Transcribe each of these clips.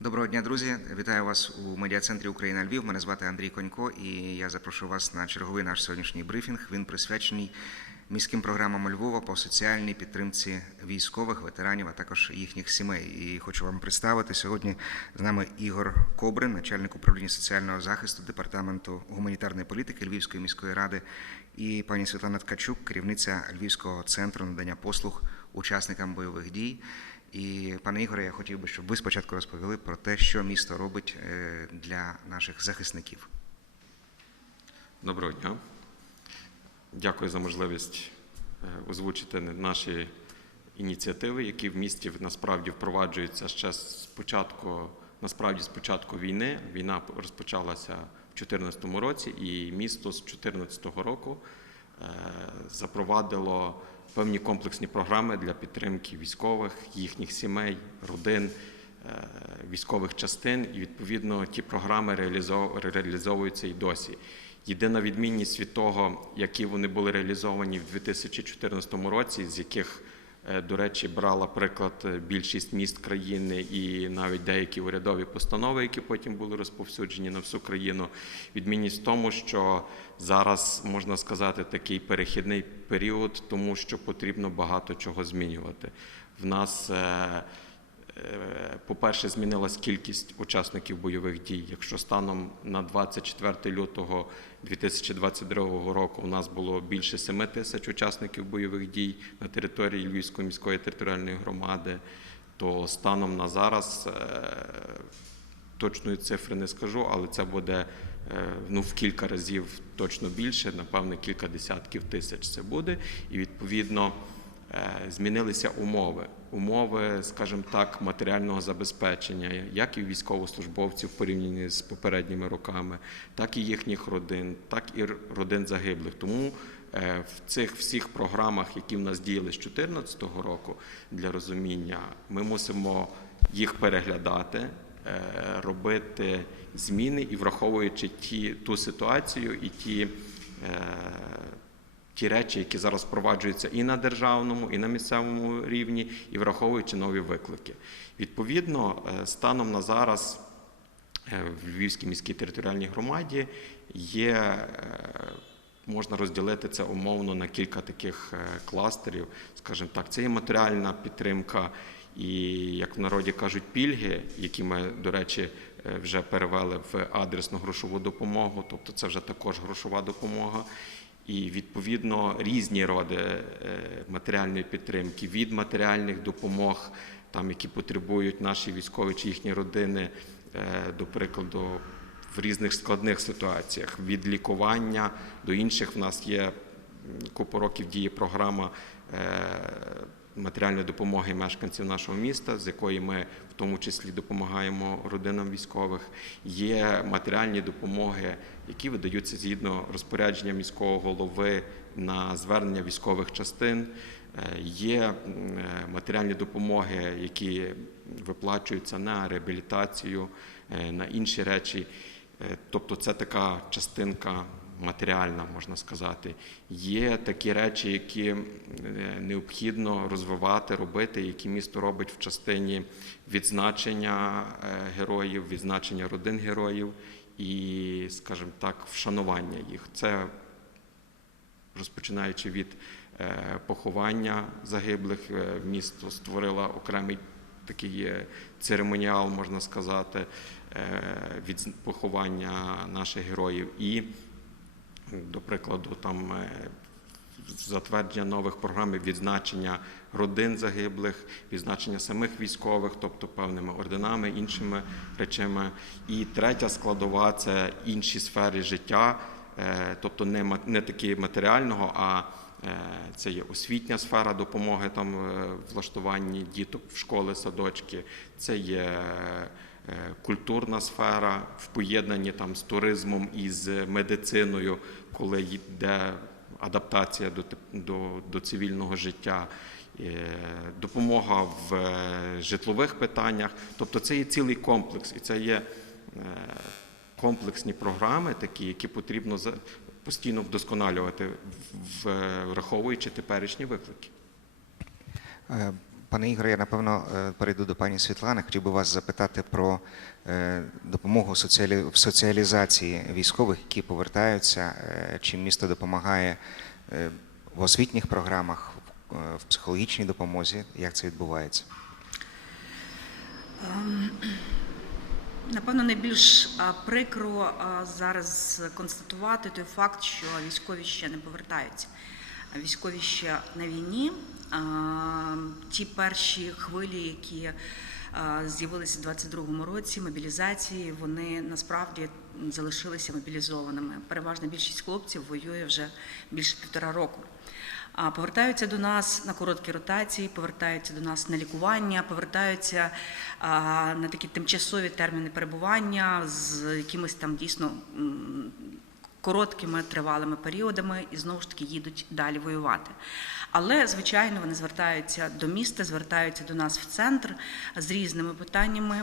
Доброго дня, друзі! Вітаю вас у медіа-центрі Україна Львів. Мене звати Андрій Конько, і я запрошую вас на черговий наш сьогоднішній брифінг. Він присвячений міським програмам Львова по соціальній підтримці військових, ветеранів, а також їхніх сімей. І хочу вам представити сьогодні з нами Ігор Кобрин, начальник управління соціального захисту департаменту гуманітарної політики Львівської міської ради, і пані Світлана Ткачук, керівниця Львівського центру надання послуг учасникам бойових дій. І пане Ігоре, я хотів би, щоб ви спочатку розповіли про те, що місто робить е, для наших захисників. Доброго дня. Дякую за можливість е, озвучити наші ініціативи, які в місті насправді впроваджуються ще з початку, насправді з початку війни. Війна розпочалася в 2014 році, і місто з 2014 року запровадило певні комплексні програми для підтримки військових, їхніх сімей, родин, е, військових частин. І відповідно ті програми реалізов- реалізовуються і досі. Єдина відмінність від того, які вони були реалізовані в 2014 році, з яких, е, до речі, брала приклад е, більшість міст країни і навіть деякі урядові постанови, які потім були розповсюджені на всю країну. Відмінність в тому, що зараз можна сказати такий перехідний період, тому що потрібно багато чого змінювати. В нас е, Е, По-перше, змінилась кількість учасників бойових дій. Якщо станом на 24 лютого 2022 року у нас було більше 7 тисяч учасників бойових дій на території Львівської міської територіальної громади, то станом на зараз е, точної цифри не скажу, але це буде е, ну, в кілька разів точно більше, напевно, кілька десятків тисяч це буде. І відповідно е, змінилися умови. Умови, скажімо так, матеріального забезпечення, як і військовослужбовців в порівнянні з попередніми роками, так і їхніх родин, так і родин загиблих. Тому е, в цих всіх програмах, які в нас діяли з 2014 року, для розуміння, ми мусимо їх переглядати, е, робити зміни і враховуючи ті, ту ситуацію і ті. е, Ті речі, які зараз впроваджуються і на державному, і на місцевому рівні, і враховуючи нові виклики. Відповідно, е, станом на зараз е, в Львівській міській територіальній громаді є, е, можна розділити це умовно на кілька таких кластерів. Скажімо так, це є матеріальна підтримка і, як в народі кажуть, пільги, які ми, до речі, вже перевели в адресну грошову допомогу, тобто це вже також грошова допомога. І відповідно різні роди е, матеріальної підтримки від матеріальних допомог, там які потребують наші військові чи їхні родини, е, до прикладу, в різних складних ситуаціях, від лікування до інших. В нас є купу років діє програма е, матеріальної допомоги мешканців нашого міста, з якої ми в тому числі допомагаємо родинам військових. Є матеріальні допомоги, які видаються згідно розпорядження міського голови на звернення військових частин. Е, Є е, матеріальні допомоги, які виплачуються на реабілітацію, е, на інші речі. Тобто це така частинка матеріальна, можна сказати. Є такі речі, які е, необхідно розвивати, робити, які місто робить в частині відзначення е, героїв, відзначення родин героїв і, скажімо так, вшанування їх. Це розпочинаючи від е, поховання загиблих, місто створило окремий такий церемоніал, можна сказати, від поховання наших героїв. І, до прикладу, там е, затвердження нових програм відзначення родин загиблих, відзначення самих військових, тобто певними орденами, іншими речами. І третя складова це інші сфери життя, е, тобто не, не таки матеріального, а е, це є освітня сфера допомоги там влаштуванні діток в школи, садочки, це є культурна сфера в поєднанні там з туризмом і з медициною, коли йде адаптація до, до, до цивільного життя. е, Допомога в е, житлових питаннях, тобто це є цілий комплекс, і це є е, комплексні програми, такі, які потрібно постійно вдосконалювати, враховуючи теперішні виклики. Пане Ігоре, я напевно е, перейду до пані Світлани. Хотів би вас запитати про е, допомогу в соціалізації військових, які повертаються. Е, Чи місто допомагає в освітніх програмах, в- психологічній допомозі? Як це відбувається? Напевно, найбільш прикро зараз констатувати той факт, що військові ще не повертаються. Військові ще на війні. Ті перші хвилі, які з'явилися у 22-му році, мобілізації, вони насправді залишилися мобілізованими. Переважна більшість хлопців воює вже більше півтора року. Повертаються до нас на короткі ротації, повертаються до нас на лікування, повертаються на такі тимчасові терміни перебування з якимись там дійсно короткими тривалими періодами і знову ж таки їдуть далі воювати. Але, звичайно, вони звертаються до міста, звертаються до нас в центр з різними питаннями.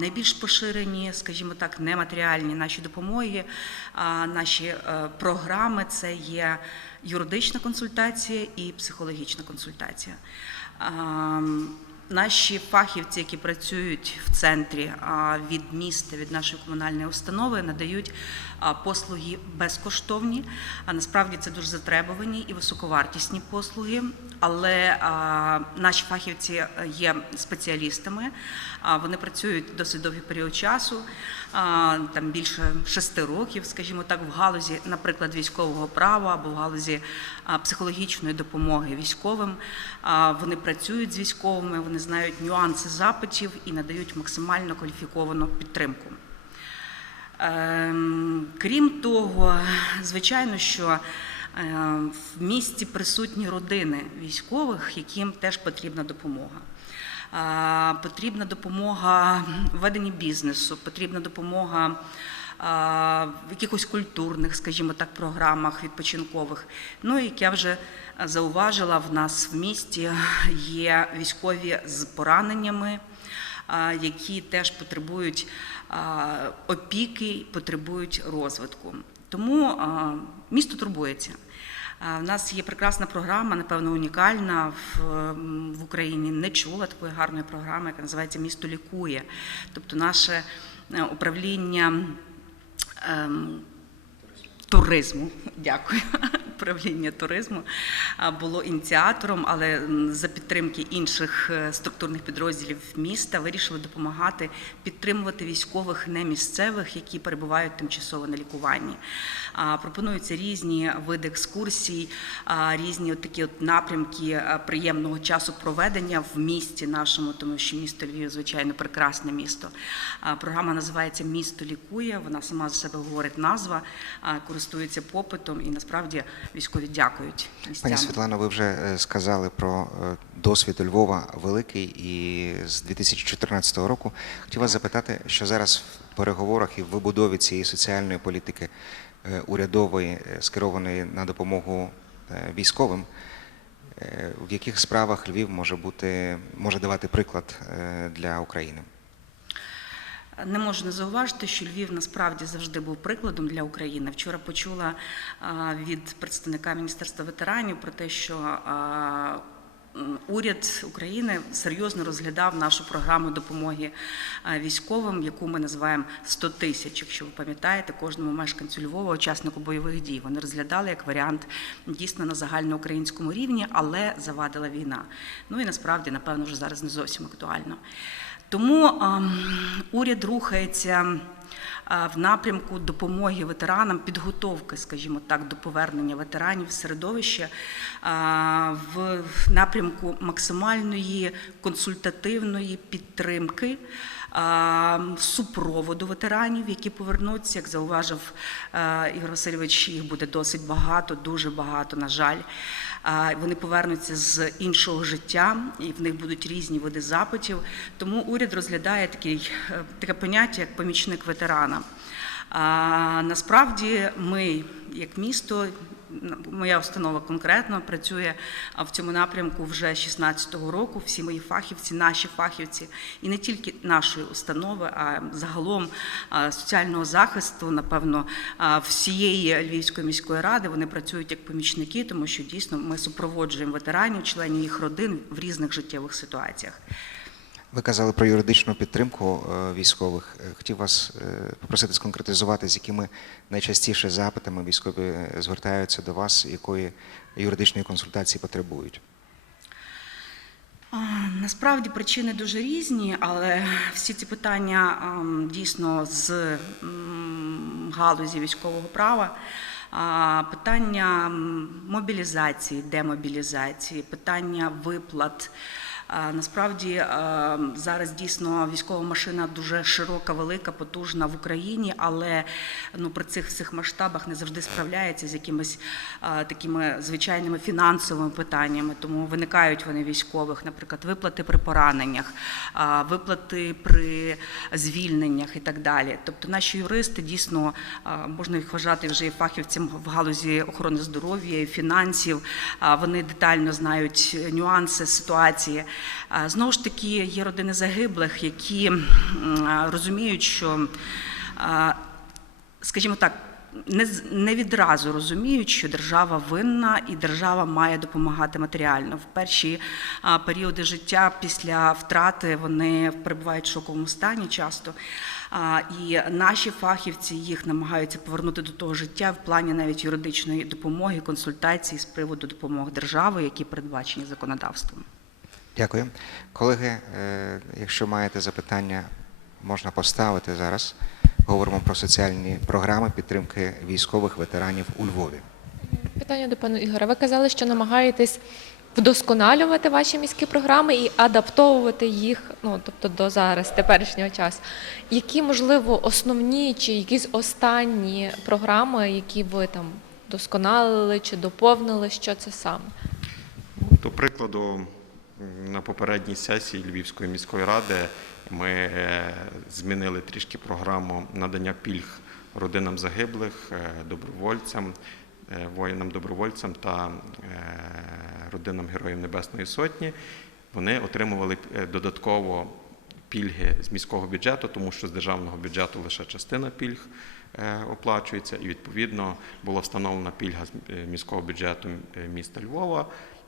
Найбільш поширені, скажімо так, нематеріальні наші допомоги, наші е, програми це є юридична консультація і психологічна консультація. Наші фахівці, які працюють в центрі від міста, від нашої комунальної установи, надають послуги безкоштовні. А насправді це дуже затребувані і високовартісні послуги. Але наші фахівці є спеціалістами. Вони працюють досить довгий період часу, там більше шести років, скажімо так, в галузі, наприклад, військового права або в галузі психологічної допомоги військовим. Вони працюють з військовими, вони знають нюанси запитів і надають максимально кваліфіковану підтримку. Ем, Крім того, звичайно, що е, в місті присутні родини військових, яким теж потрібна допомога. Е, Потрібна допомога в веденні бізнесу, потрібна допомога в якихось культурних, скажімо так, програмах відпочинкових. Ну і як я вже зауважила, в нас в місті є військові з пораненнями які теж потребують опіки, потребують розвитку. Тому місто турбується. В нас є прекрасна програма, напевно, унікальна в, Україні. Не чула такої гарної програми, яка називається Місто лікує. Тобто, наше е, управління. um, Туризму, дякую. Управління туризму було ініціатором, але за підтримки інших е, структурних підрозділів міста вирішили допомагати підтримувати військових не які перебувають тимчасово на лікуванні. Пропонуються різні види екскурсій, різні от такі от напрямки приємного часу проведення в місті нашому, тому що місто Львів, звичайно, прекрасне місто. Програма називається Місто лікує. Вона сама за себе говорить назва, користується попитом і насправді військові дякують Пані містянам. Світлано, ви вже е, сказали про е, досвід Львова великий і з 2014 року. Хотів вас запитати, що зараз в переговорах і в вибудові цієї соціальної політики е, урядової, скерованої на допомогу військовим, в яких справах Львів може бути може давати приклад для України? Не можу не зауважити, що Львів насправді завжди був прикладом для України. Вчора почула від представника Міністерства ветеранів про те, що уряд України серйозно розглядав нашу програму допомоги військовим, яку ми називаємо 100 тисяч. Якщо ви пам'ятаєте, кожному мешканцю Львова, учаснику бойових дій, вони розглядали як варіант дійсно на загальноукраїнському рівні, але завадила війна. Ну і насправді, напевно, вже зараз не зовсім актуально. Тому уряд рухається в напрямку допомоги ветеранам, підготовки, скажімо так, до повернення ветеранів в середовище в напрямку максимальної консультативної підтримки. Супроводу ветеранів, які повернуться, як зауважив е, Ігор Васильович, їх буде досить багато, дуже багато, на жаль. Вони повернуться з іншого життя, і в них будуть різні види запитів. Тому уряд розглядає такий, е, таке поняття, як помічник ветерана. А насправді ми, як місто, моя установа конкретно працює в цьому напрямку вже 16-го року. Всі мої фахівці, наші фахівці, і не тільки нашої установи, а загалом соціального захисту, напевно, всієї Львівської міської ради вони працюють як помічники, тому що дійсно ми супроводжуємо ветеранів, членів їх родин в різних життєвих ситуаціях. Ви казали про юридичну підтримку е, військових. Е, Хотів вас е, попросити сконкретизувати, з якими найчастіше запитами військові звертаються до вас, якої юридичної консультації потребують. Насправді причини дуже різні, але всі ці питання дійсно з галузі військового права. Питання мобілізації, демобілізації, питання виплат. Насправді зараз дійсно військова машина дуже широка, велика, потужна в Україні, але ну при цих всіх масштабах не завжди справляється з якимись такими звичайними фінансовими питаннями. Тому виникають вони військових, наприклад, виплати при пораненнях, виплати при звільненнях і так далі. Тобто наші юристи дійсно можна їх вважати вже і фахівцям в галузі охорони здоров'я і фінансів. Вони детально знають нюанси ситуації. Знову ж таки, є родини загиблих, які розуміють, що, скажімо так, не, відразу розуміють, що держава винна і держава має допомагати матеріально. В перші періоди життя після втрати вони перебувають в шоковому стані часто. І наші фахівці їх намагаються повернути до того життя в плані навіть юридичної допомоги, консультацій з приводу допомоги держави, які передбачені законодавством. Дякую. Колеги, е, якщо маєте запитання, можна поставити зараз. Говоримо про соціальні програми підтримки військових ветеранів у Львові. Питання до пана Ігоря. Ви казали, що намагаєтесь вдосконалювати ваші міські програми і адаптовувати їх, ну тобто до зараз, теперішнього часу. Які, можливо, основні чи якісь останні програми, які ви там досконалили чи доповнили, що це саме? До прикладу, на попередній сесії Львівської міської ради ми е, змінили трішки програму надання пільг родинам загиблих, е, добровольцям, е, воїнам-добровольцям та родинам Героїв Небесної Сотні. Вони отримували додатково пільги з міського бюджету, тому що з державного бюджету лише частина пільг оплачується, і відповідно була встановлена пільга з міського бюджету міста Львова.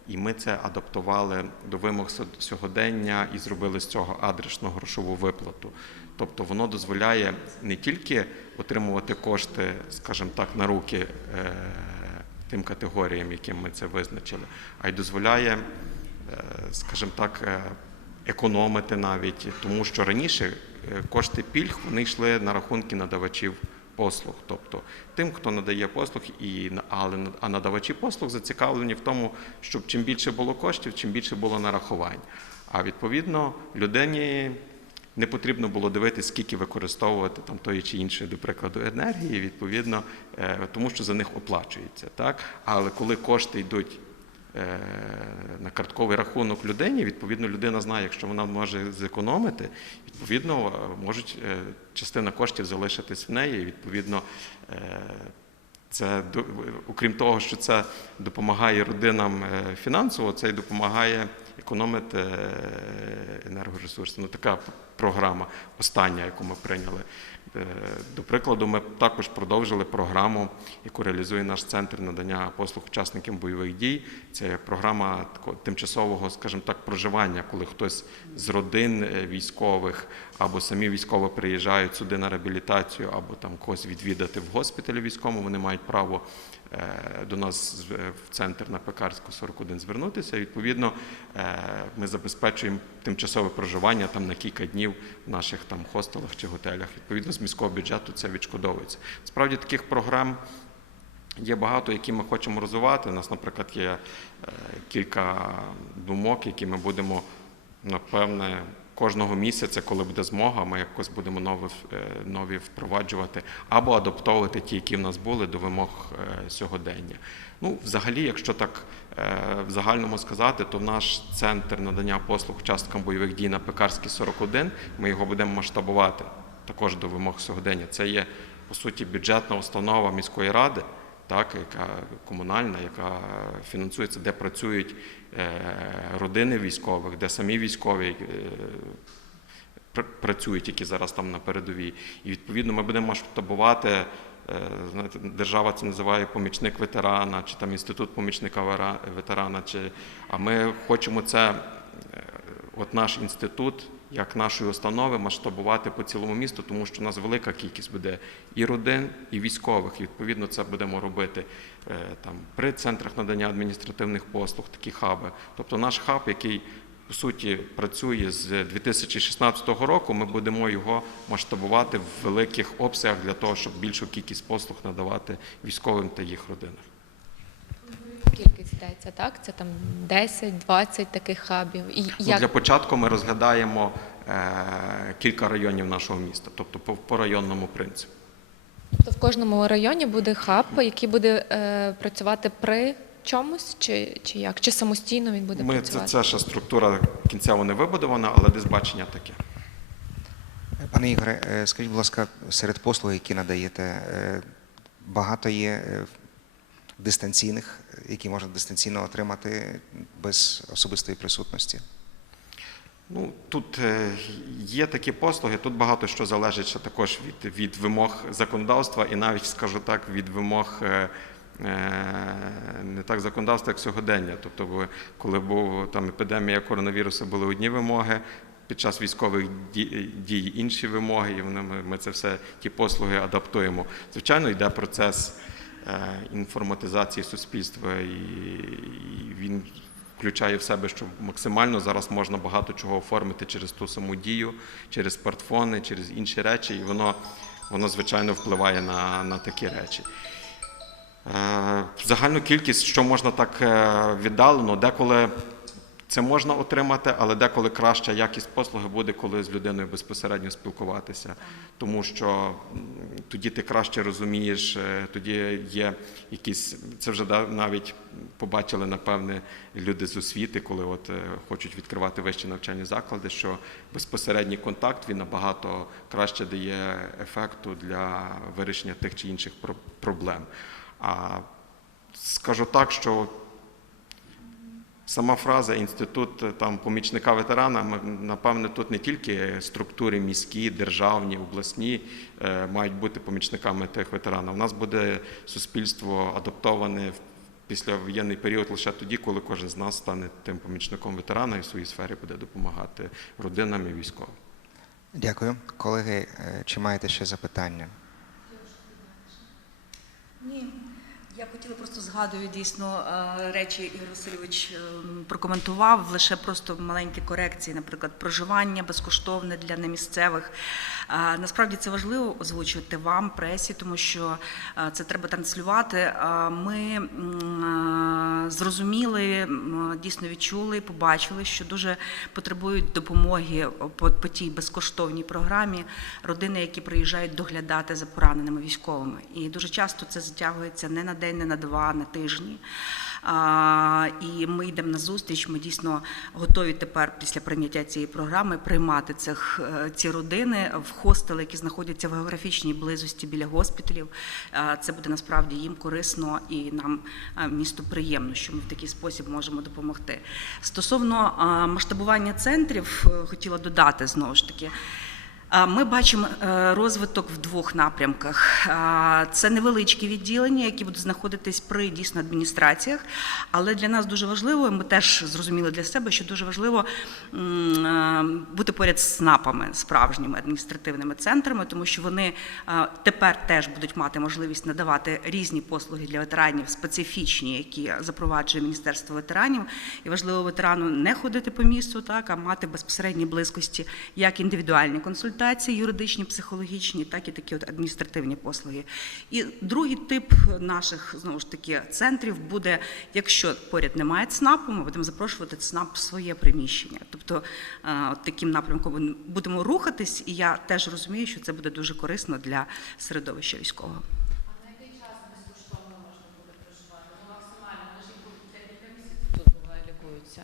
І ми це адаптували до вимог сьогодення і зробили з цього адресну грошову виплату. Тобто воно дозволяє не тільки отримувати кошти, скажімо так, на руки е, тим категоріям, яким ми це визначили, а й дозволяє, е, скажімо так, е, економити навіть, тому що раніше кошти пільг вони йшли на рахунки надавачів послуг, тобто тим, хто надає послуг, і але а надавачі послуг зацікавлені в тому, щоб чим більше було коштів, чим більше було нарахувань. А відповідно людині не потрібно було дивитися, скільки використовувати там тої чи іншої, до прикладу, енергії, відповідно, е, тому що за них оплачується. Так? Але коли кошти йдуть на картковий рахунок людині, відповідно, людина знає, якщо вона може зекономити, відповідно, е, можуть е, частина коштів залишитись в неї, і відповідно. е, Це окрім того, що це допомагає родинам е, фінансово, це й допомагає економити е, енергоресурси. Ну така програма, остання, яку ми прийняли. Е, До прикладу, ми також продовжили програму, яку реалізує наш центр надання послуг учасникам бойових дій. Це програма тимчасового, скажімо так, проживання, коли хтось з родин е, військових або самі військові приїжджають сюди на реабілітацію, або там когось відвідати в госпіталі військовому. Вони мають право е, до нас е, в центр на Пекарську 41 звернутися. Відповідно, ми забезпечуємо тимчасове проживання там на кілька днів в наших там хостелах чи готелях. Відповідно, з міського бюджету це відшкодовується. Справді таких програм. Є багато, які ми хочемо розвивати. У нас, наприклад, є е, кілька думок, які ми будемо, напевне, кожного місяця, коли буде змога, ми якось будемо нові, е, нові впроваджувати або адаптовувати ті, які в нас були, до вимог е, сьогодення. Ну, взагалі, якщо так в загальному сказати, то наш центр надання послуг учасникам бойових дій на Пекарській 41, ми його будемо масштабувати також до вимог сьогодення. Це є, по суті, бюджетна установа міської ради, так, яка комунальна, яка фінансується, де працюють е, родини військових, де самі військові е, пр- працюють, які зараз там на передовій. І відповідно ми будемо масштабувати. е, Знаєте, держава це називає помічник ветерана, чи там інститут помічника ветерана. Чи... А ми хочемо це, от наш інститут, як нашої установи, масштабувати по цілому місту, тому що у нас велика кількість буде і родин, і військових. Відповідно це будемо робити е, там при центрах надання адміністративних послуг, такі хаби. Тобто наш хаб, який по суті працює з 2016 року. Ми будемо його масштабувати в великих обсягах для того, щоб більшу кількість послуг надавати військовим та їх родинам. Йдеться, так? Це там 10-20 таких хабів. І Ну, як Для початку ми розглядаємо е, кілька районів нашого міста, тобто по, по районному принципу. тобто в кожному районі буде хаб, який буде е, працювати при чомусь, чи, чи як? Чи самостійно він буде Ми, працювати? це ще структура кінцево не вибудована, але десь бачення таке. Пане Ігоре, е, скажіть, будь ласка, серед послуг, які надаєте, е, багато є е, дистанційних, які можна дистанційно отримати без особистої присутності? Ну тут е, є такі послуги. Тут багато що залежить ще також від, від вимог законодавства, і навіть скажу так, від вимог е, е, не так законодавства, як сьогодення. Тобто, коли був там епідемія коронавірусу, були одні вимоги. Під час військових дій, інші вимоги, і ми, це все ті послуги адаптуємо. Звичайно, йде процес інформатизації суспільства, і він включає в себе, що максимально зараз можна багато чого оформити через ту саму дію, через смартфони, через інші речі, і воно, воно звичайно впливає на, на такі речі. Е, Загальну кількість, що можна так е, віддалено, деколи це можна отримати, але деколи краща якість послуги буде, коли з людиною безпосередньо спілкуватися. Тому що тоді ти краще розумієш, е, тоді є якісь, це вже навіть побачили, напевне, люди з освіти, коли от е, хочуть відкривати вищі навчальні заклади, що безпосередній контакт він набагато краще дає ефекту для вирішення тих чи інших проблем. А скажу так, що Сама фраза інститут е, там помічника ветерана, ми, напевне, тут не тільки структури міські, державні, обласні е, мають бути помічниками тих ветеранів. У нас буде суспільство адаптоване в післявоєнний період лише тоді, коли кожен з нас стане тим помічником ветерана і в своїй сфері буде допомагати родинам і військовим. Дякую. Колеги, е, чи маєте ще запитання? Ні. Я хотіла просто згадую дійсно е, речі Ігор Васильович ем, прокоментував лише просто маленькі корекції, наприклад, проживання безкоштовне для немісцевих. Е, Насправді це важливо озвучувати вам, пресі, тому що е, це треба транслювати. Ми зрозуміли, дійсно відчули, побачили, що дуже потребують допомоги по, по тій безкоштовній програмі родини, які приїжджають доглядати за пораненими військовими. І дуже часто це затягується не на день, не на два, на тижні. І ми йдемо на зустріч. Ми дійсно готові тепер, після прийняття цієї програми, приймати цих е, ці родини в хостели, які знаходяться в географічній близості біля госпіталів. Це буде насправді їм корисно і нам місту приємно, що ми в такий спосіб можемо допомогти. Стосовно масштабування центрів, е, хотіла додати знову ж таки. Ми бачимо е, розвиток в двох напрямках. Це невеличкі відділення, які будуть знаходитись при дійсно адміністраціях. Але для нас дуже важливо, ми теж зрозуміли для себе, що дуже важливо е, бути поряд з СНАПами, справжніми адміністративними центрами, тому що вони е, тепер теж будуть мати можливість надавати різні послуги для ветеранів, специфічні, які запроваджує Міністерство ветеранів. І важливо ветерану не ходити по місту, так а мати безпосередні близькості як індивідуальні консультації, юридичні, психологічні, так і такі от адміністративні послуги. І другий тип наших знову ж таки центрів буде, якщо поряд немає ЦНАПу, ми будемо запрошувати ЦНАП в своє приміщення. Тобто е, от таким напрямком будемо рухатись, і я теж розумію, що це буде дуже корисно для середовища військового. Тут буває лікуються.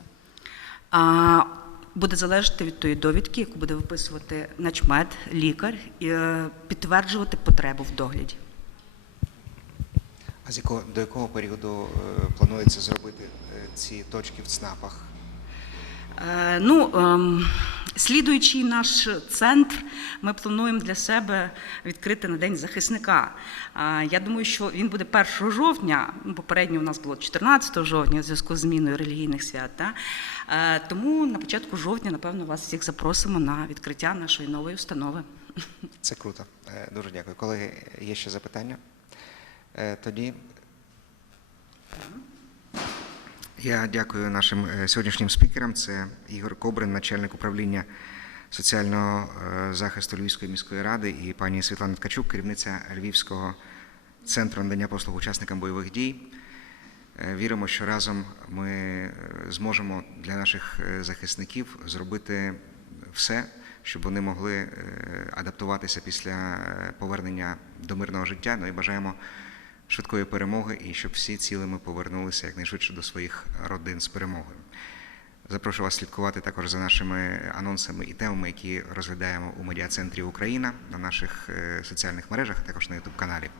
А, буде залежати від тої довідки, яку буде виписувати начмед, лікар, і е, підтверджувати потребу в догляді. А з якого, до якого періоду е, планується зробити е, ці точки в ЦНАПах? Е, Ну, ем, слідуючий наш центр, ми плануємо для себе відкрити на День захисника. Е, Я думаю, що він буде 1 жовтня. Ну, Попередньо у нас було 14 жовтня в зв'язку з зміною релігійних свят. та. Е, Тому на початку жовтня, напевно, вас всіх запросимо на відкриття нашої нової установи. Це круто. Дуже дякую. Колеги, є ще запитання? Тоді я дякую нашим е, сьогоднішнім спікерам. Це Ігор Кобрин, начальник управління соціального е, захисту Львівської міської ради, і пані Світлана Ткачук, керівниця Львівського центру надання послуг учасникам бойових дій. Е, Віримо, що разом ми зможемо для наших захисників зробити все, щоб вони могли адаптуватися після повернення до мирного життя. Ну і бажаємо швидкої перемоги і щоб всі цілими повернулися якнайшвидше до своїх родин з перемогою. Запрошую вас слідкувати також за нашими анонсами і темами, які розглядаємо у медіа-центрі Україна на наших е, соціальних мережах, а також на Ютуб каналі.